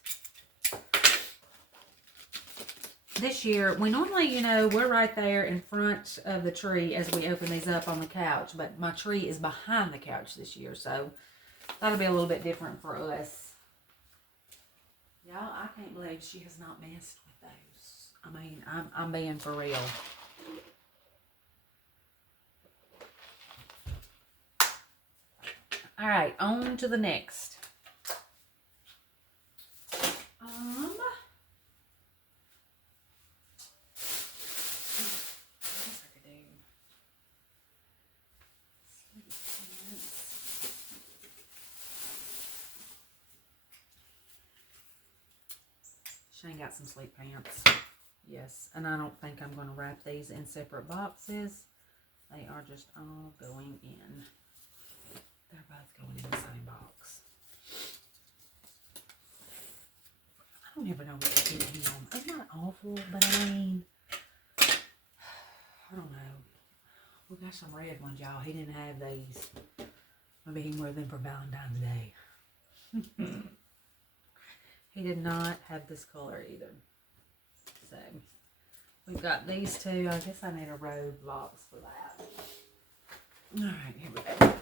This year, we normally, you know, we're right there in front of the tree as we open these up on the couch. But my tree is behind the couch this year, so that'll be a little bit different for us. Y'all, I can't believe she has not messed with those. I mean, I'm being for real. All right, on to the next. Shane got some sleep pants. Yes, and I don't think I'm going to wrap these in separate boxes. They are just all going in. They're both going in the same box. I don't ever know what to do with him. It's not awful, but I mean, I don't know. We got some red ones, y'all. He didn't have these. Maybe he wore them for Valentine's Day. He did not have this color either. So, we've got these two. I guess I need a robe box for that. Alright, here we go.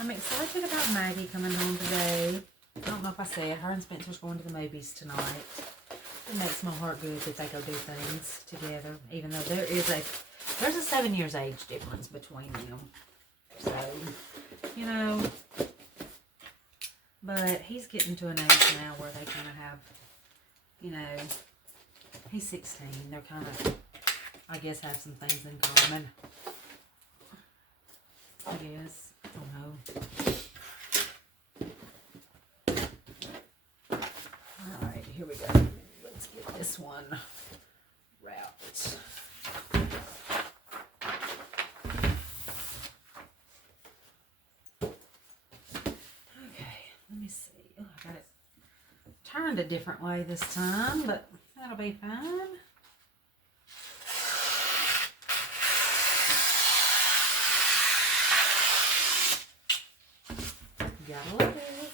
I'm excited about Maggie coming home today. I don't know if I said, her and Spencer's going to the movies tonight. It makes my heart good that they go do things together, even though there's a 7 years age difference between them. So, you know, but he's getting to an age now where they kind of have, you know, he's 16. They're kind of, I guess, have some things in common. I guess. I don't know. Alright, here we go. Let's get this one wrapped. Let me see. Oh, I got it turned a different way this time, but that'll be fine. Gotta love it.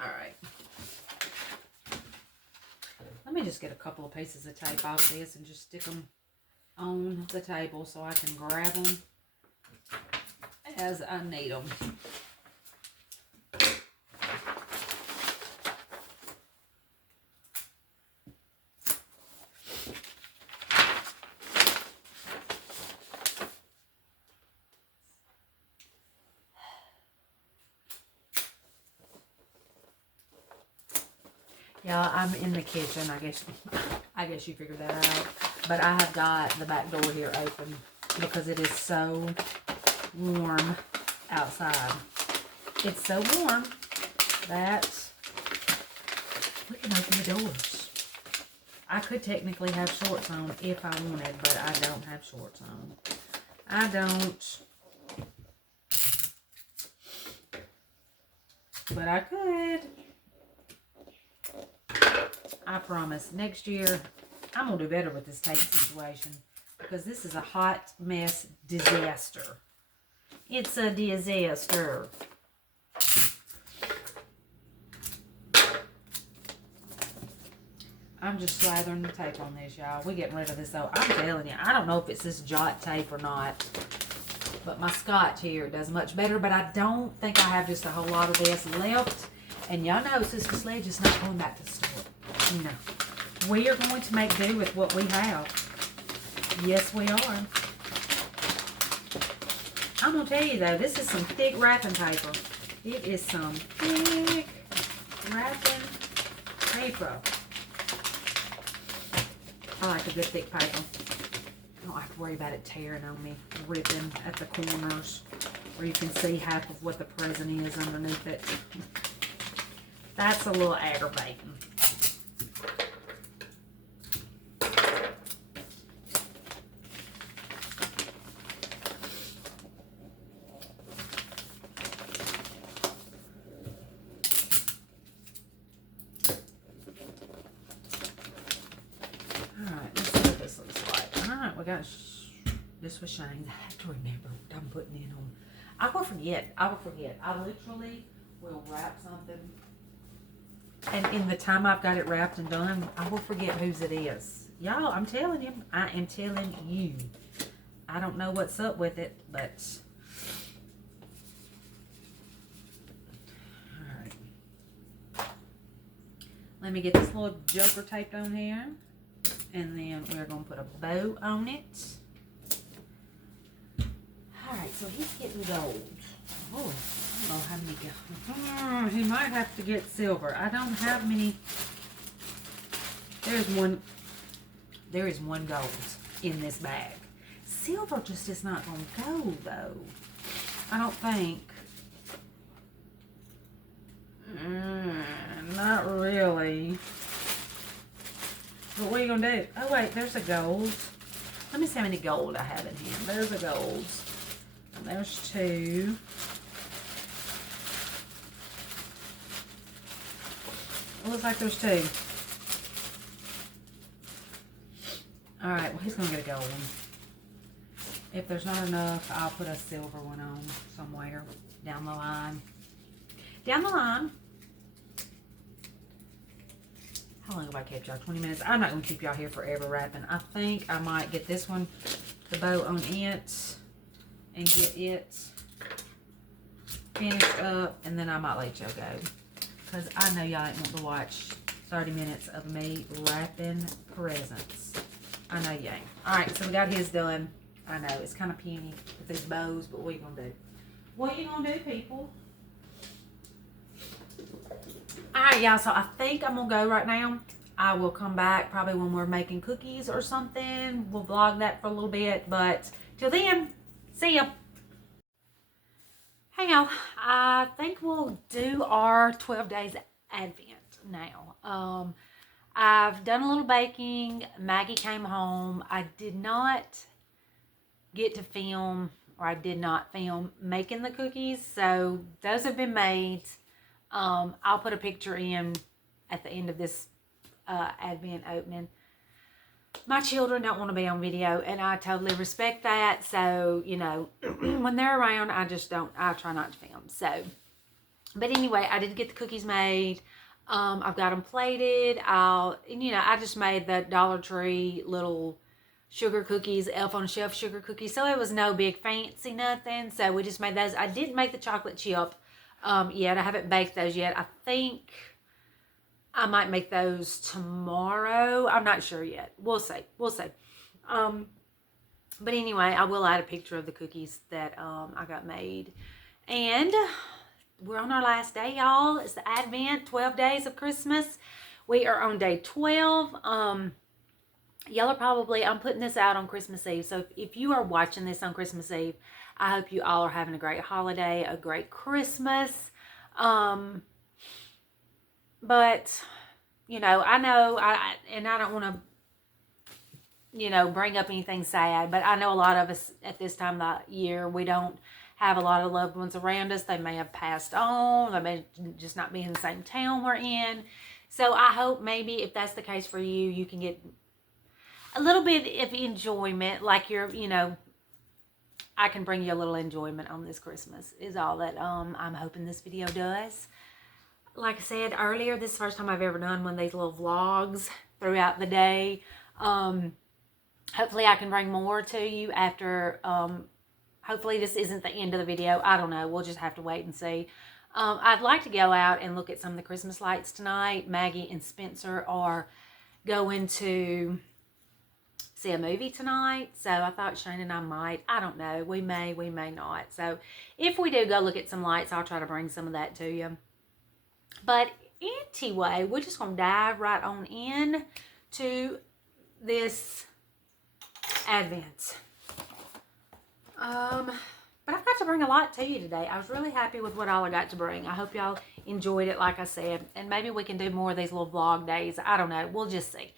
All right. me just get a couple of pieces of tape off this and just stick them on the table so I can grab them as I need them. Yeah, I'm in the kitchen. I guess you figured that out. But I have got the back door here open because it is so warm outside. It's so warm that we can open the doors. I could technically have shorts on if I wanted, but I don't have shorts on. I don't. But I could. I promise. Next year, I'm going to do better with this tape situation. Because this is a hot mess disaster. It's a disaster. I'm just slathering the tape on this, y'all. We're getting rid of this, though. I'm telling you, I don't know if it's this jot tape or not. But my scotch here does much better. But I don't think I have just a whole lot of this left. And y'all know Sister Sledge is not going back to the store. No. We are going to make do with what we have. Yes, we are. I'm going to tell you, though, this is some thick wrapping paper. It is some thick wrapping paper. I like a good thick paper. I don't have to worry about it tearing on me, ripping at the corners, where you can see half of what the present is underneath it. That's a little aggravating. Alright, let's see what this looks like. Alright, we got this was Shane's. I have to remember what I'm putting in on. I will forget. I literally will wrap something. And in the time I've got it wrapped and done, I will forget whose it is. Y'all, I'm telling you. I am telling you. I don't know what's up with it, but... Alright. Let me get this little joker taped on here. And then we're going to put a bow on it. Alright, so he's getting gold. Oh, I don't know how many gold. He might have to get silver. I don't have many. There is one gold in this bag. Silver just is not going to go, though. I don't think. Not really. But what are you going to do? Oh, wait, there's a gold. Let me see how many gold I have in here. There's a gold. And there's 2. It looks like there's 2. Alright, well, he's going to get a gold one. If there's not enough, I'll put a silver one on somewhere down the line. Down the line. How long have I kept y'all? 20 minutes. I'm not going to keep y'all here forever wrapping. I think I might get this one, the bow on it, and get it finished up, and then I might let y'all go. Because I know y'all ain't want to watch 30 minutes of me wrapping presents. I know you ain't. Alright, so we got his done. I know, it's kind of puny with these bows, but what are you going to do? What are you going to do, people? Alright, y'all, so I think I'm going to go right now. I will come back probably when we're making cookies or something. We'll vlog that for a little bit, but till then, see ya. Hey, y'all, I think we'll do our 12 days Advent now. I've done a little baking. Maggie came home. I did not get to film, or I did not film making the cookies, so those have been made. I'll put a picture in at the end of this Advent opening. My children don't want to be on video, and I totally respect that. So, you know, when they're around, I try not to film. So, but anyway, I did get the cookies made. I've got them plated. I just made the Dollar Tree little sugar cookies, Elf on a Shelf sugar cookies. So it was no big fancy nothing. So we just made those. I didn't make the chocolate chip yet. I haven't baked those yet. I think I might make those tomorrow. I'm not sure yet. We'll see. We'll see. But anyway, I will add a picture of the cookies that I got made. And we're on our last day, y'all. It's the Advent, 12 days of Christmas. We are on day 12. Y'all are probably, I'm putting this out on Christmas Eve. So if you are watching this on Christmas Eve, I hope you all are having a great holiday, a great Christmas. But, you know, I don't want to, you know, bring up anything sad, but I know a lot of us at this time of the year, we don't have a lot of loved ones around us. They may have passed on. They may just not be in the same town we're in. So I hope maybe if that's the case for you, you can get a little bit of enjoyment, like you know, I can bring you a little enjoyment on this Christmas is all that I'm hoping this video does. Like I said earlier, this is the first time I've ever done one of these little vlogs throughout the day. Hopefully I can bring more to you after, hopefully this isn't the end of the video. I don't know. We'll just have to wait and see. I'd like to go out and look at some of the Christmas lights tonight. Maggie and Spencer are going to see a movie tonight. So I thought Shane and I might. I don't know. We may not. So if we do go look at some lights, I'll try to bring some of that to you. But anyway, we're just going to dive right on in to this Advent. But I've got to bring a lot to you today. I was really happy with what all I got to bring. I hope y'all enjoyed it, like I said. And maybe we can do more of these little vlog days. I don't know. We'll just see.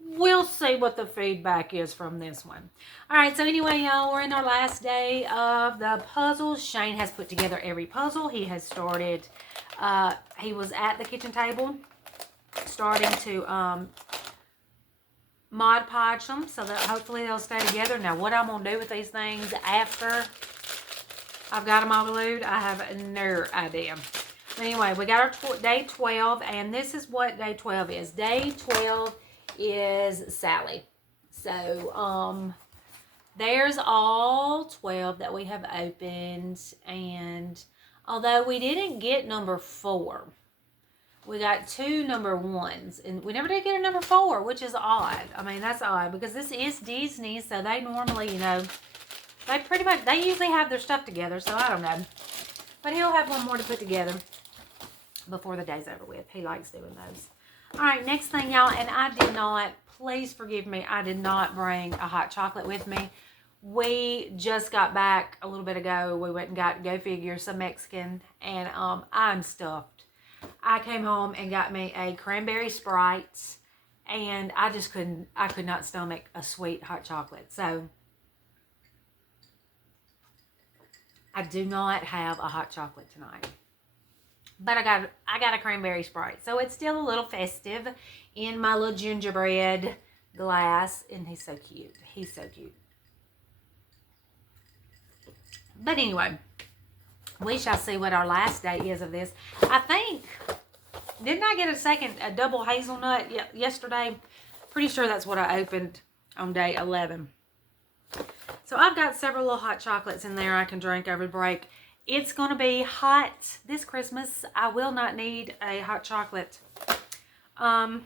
We'll see what the feedback is from this one. All right, so anyway, y'all, we're in our last day of the puzzles. Shane has put together every puzzle. He has started, he was at the kitchen table starting to Mod Podge them so that hopefully they'll stay together. Now, what I'm going to do with these things after I've got them all glued, I have no idea. But anyway, we got our day 12, and this is what day 12 is. Day 12 is Sally. So, there's all 12 that we have opened, and although we didn't get number 4, we got 2 number 1s, and we never did get a number 4, which is odd. I mean, that's odd, because this is Disney, so they normally, you know, they usually have their stuff together, so I don't know. But he'll have one more to put together before the day's over with. He likes doing those. All right, next thing, y'all, and I did not, please forgive me, I did not bring a hot chocolate with me. We just got back a little bit ago. We went and got, go figure, some Mexican, and I'm stuffed. I came home and got me a cranberry Sprite, and I could not stomach a sweet hot chocolate. So I do not have a hot chocolate tonight. But I got a cranberry Sprite. So it's still a little festive in my little gingerbread glass. And he's so cute. He's so cute. But anyway, we shall see what our last day is of this. I think, didn't I get a double hazelnut yesterday? Pretty sure that's what I opened on day 11. So I've got several little hot chocolates in there I can drink over the break. It's going to be hot this Christmas. I will not need a hot chocolate. Oh,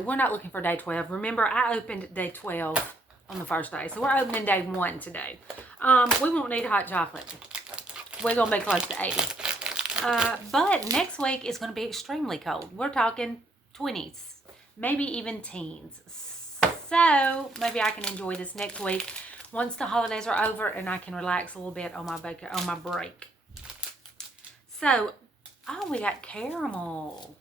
we're not looking for day 12. Remember, I opened day 12 on the first day. So we're opening day 1 today. We won't need hot chocolate. We're going to be close to 80. But next week is going to be extremely cold. We're talking 20s, maybe even teens. So maybe I can enjoy this next week once the holidays are over and I can relax a little bit on my break. So, oh, we got caramel.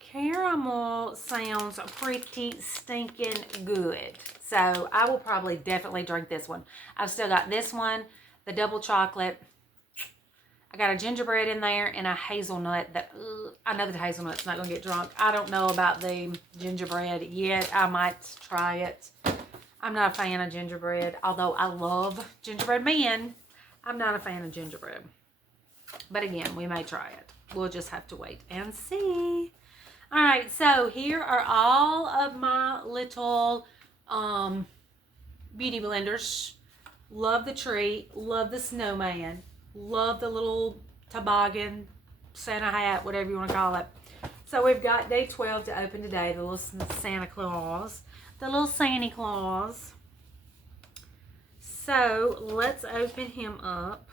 Caramel sounds pretty stinking good. So I will probably definitely drink this one. I've still got this one, the double chocolate. I got a gingerbread in there and a hazelnut. That I know that hazelnut's not going to get drunk. I don't know about the gingerbread yet. I might try it. I'm not a fan of gingerbread, although I love gingerbread men. I'm not a fan of gingerbread. But again, we may try it. We'll just have to wait and see. All right, so here are all of my little beauty blenders. Love the tree. Love the snowman. Love the little toboggan, Santa hat, whatever you want to call it. So we've got day 12 to open today. The little Santa Claus. The little Santa Claus. So let's open him up.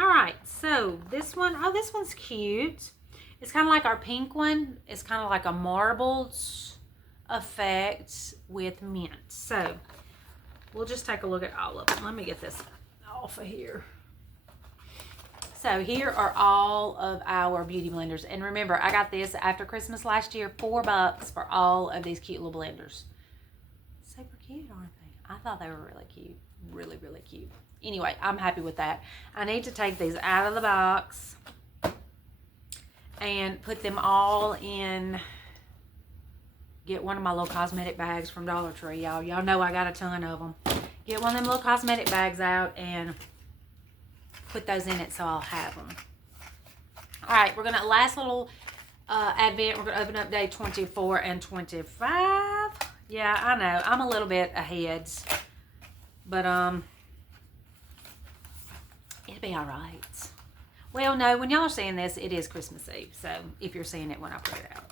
Alright, so this one, oh, this one's cute. It's kind of like our pink one. It's kind of like a marbled effect with mint. So we'll just take a look at all of them. Let me get this off of here. So here are all of our beauty blenders. And remember, I got this after Christmas last year, $4 for all of these cute little blenders. Super cute, aren't they? I thought they were really cute. Really, really cute. Anyway, I'm happy with that. I need to take these out of the box and put them all in. Get one of my little cosmetic bags from Dollar Tree, y'all. Y'all know I got a ton of them. Get one of them little cosmetic bags out and put those in it so I'll have them. All right, we're going to, last little advent, we're going to open up day 24 and 25. Yeah, I know. I'm a little bit ahead. But, it'll be all right. Well, no, when y'all are seeing this, it is Christmas Eve. So, if you're seeing it when I put it out.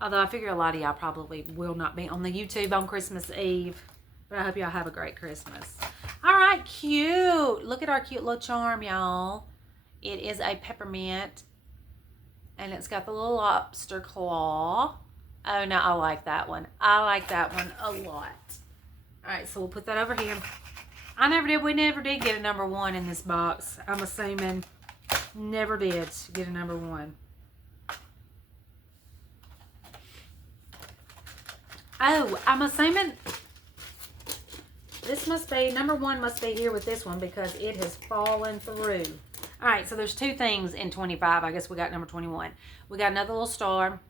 Although, I figure a lot of y'all probably will not be on the YouTube on Christmas Eve. But I hope y'all have a great Christmas. All right, cute. Look at our cute little charm, y'all. It is a peppermint. And it's got the little lobster claw. Oh, no, I like that one. I like that one a lot. All right, so we'll put that over here. We never did get a number 1 in this box. I'm assuming never did get a number 1. Oh, I'm assuming this must be, number 1 must be here with this one because it has fallen through. All right, so there's 2 things in 25. I guess we got number 21. We got another little star,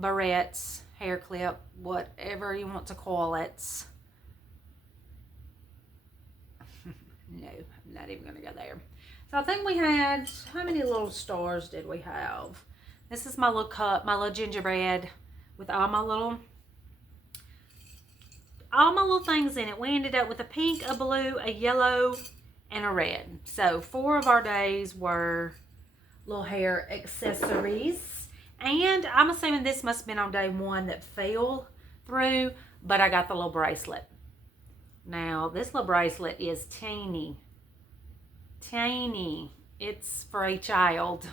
barrettes, hair clip, whatever you want to call it. No, I'm not even going to go there. So I think we had, how many little stars did we have? This is my little cup, my little gingerbread with all my little things in it. We ended up with a pink, a blue, a yellow, and a red. So 4 of our days were little hair accessories. And I'm assuming this must have been on day 1 that fell through, but I got the little bracelet. Now, this little bracelet is teeny. Tiny. It's for a child.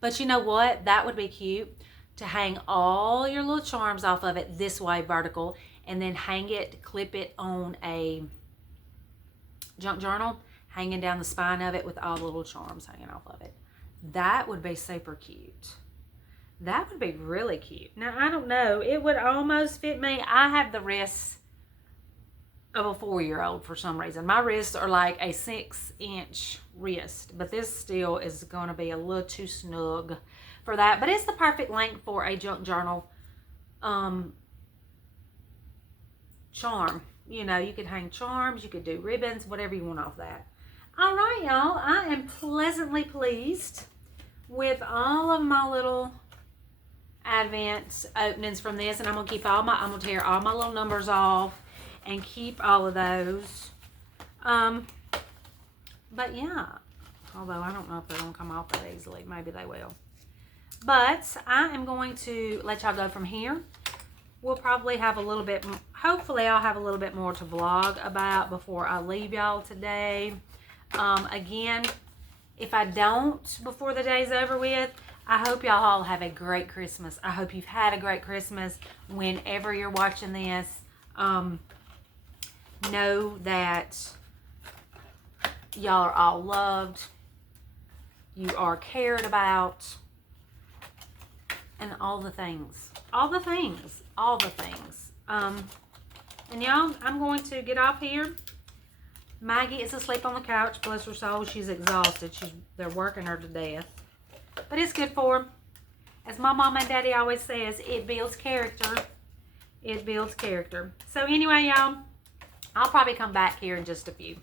But you know what? That would be cute to hang all your little charms off of it this way, vertical, and then hang it, clip it on a junk journal, hanging down the spine of it with all the little charms hanging off of it. That would be super cute. That would be really cute. Now, I don't know. It would almost fit me. I have the wrists of a 4-year-old for some reason. My wrists are like a 6-inch wrist, but this still is going to be a little too snug for that. But it's the perfect length for a junk journal charm. You know, you could hang charms, you could do ribbons, whatever you want off that. All right, y'all. I am pleasantly pleased with all of my little advent openings from this, and I'm gonna tear all my little numbers off and keep all of those. But yeah, although I don't know if they're gonna come off that easily. Maybe they will. But I am going to let y'all go from here. We'll probably have a little bit, hopefully I'll have a little bit more to vlog about before I leave y'all today. Again, if I don't before the day's over with, I hope y'all all have a great Christmas. I hope you've had a great Christmas whenever you're watching this. Know that y'all are all loved. You are cared about. And all the things. All the things. All the things. And y'all, I'm going to get off here. Maggie is asleep on the couch. Bless her soul. She's exhausted. They're working her to death. But it's good for her. As my mom and daddy always says, it builds character. It builds character. So anyway, y'all, I'll probably come back here in just a few.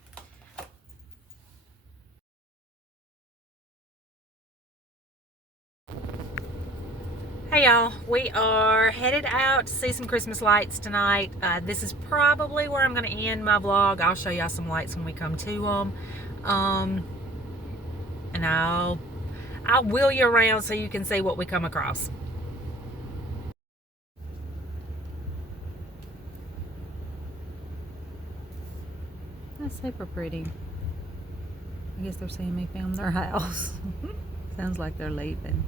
Hey y'all, we are headed out to see some Christmas lights tonight. This is probably where I'm going to end my vlog. I'll show y'all some lights when we come to them. And I'll wheel you around so you can see what we come across. That's super pretty. I guess they're seeing me film their house. Sounds like they're leaving.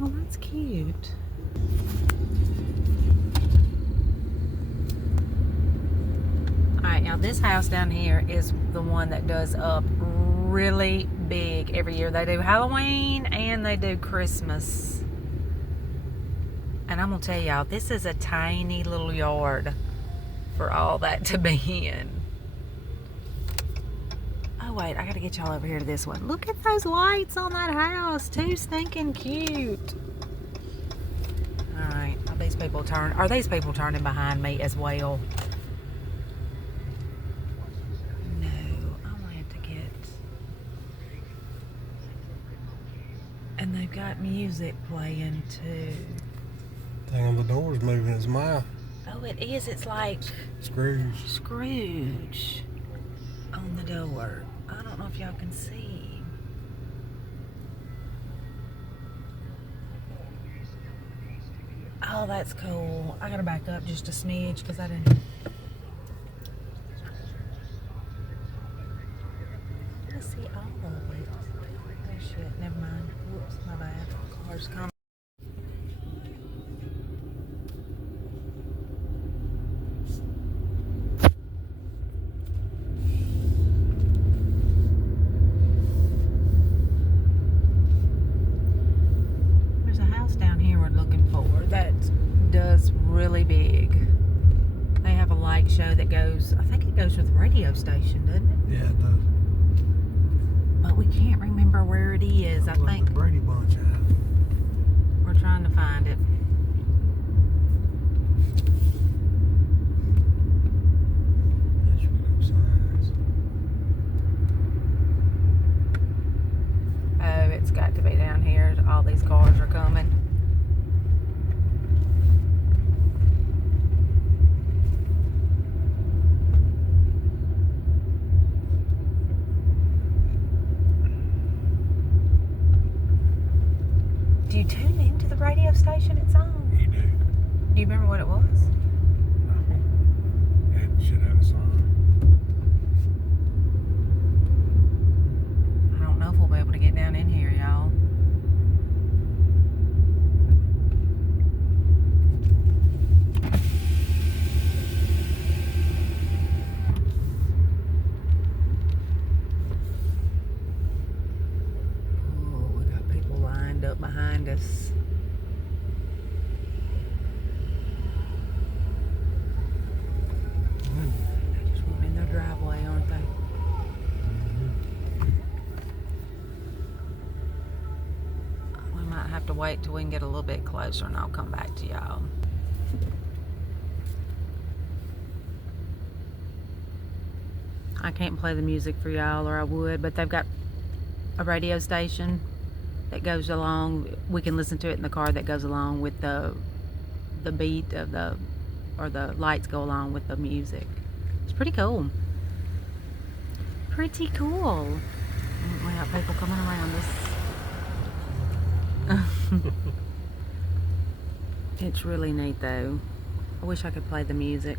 Oh, that's cute. Alright, now this house down here is the one that does up really big every year. They do Halloween and they do Christmas. And I'm going to tell y'all, this is a tiny little yard for all that to be in. Oh wait, I gotta get y'all over here to this one. Look at those lights on that house. Too stinking cute. Alright, are these people turning behind me as well? No, I'm gonna have to get. And they've got music playing too. Thing on the door's moving its mouth. Oh, it is. It's like Scrooge on the door. I don't know if y'all can see. Oh, that's cool. I gotta back up just a smidge because I didn't. Let's see all of it. Oh shit, never mind. Whoops, my bad. Car's coming. Down here we're looking for that does really big. They have a light show that goes, I think it goes with the radio station, doesn't it? Yeah, it does. But we can't remember where it is. I think the Brady Bunch out. We're trying to find it. Oh, it's got to be down here. All these cars are coming. Do you tune into the radio station it's on? You do. Do you remember what it was? No. It should have a song. I don't know if we'll be able to get down in here, y'all. Oh, we got people lined up behind us. They just went in their driveway, aren't they? We might have to wait till we can get a little bit closer and I'll come back to y'all. I can't play the music for y'all, or I would, but they've got a radio station that goes along. We can listen to it in the car, that goes along with the beat of the lights go along with the music. It's pretty cool. Pretty cool. We have people coming around us. It's really neat though. I wish I could play the music.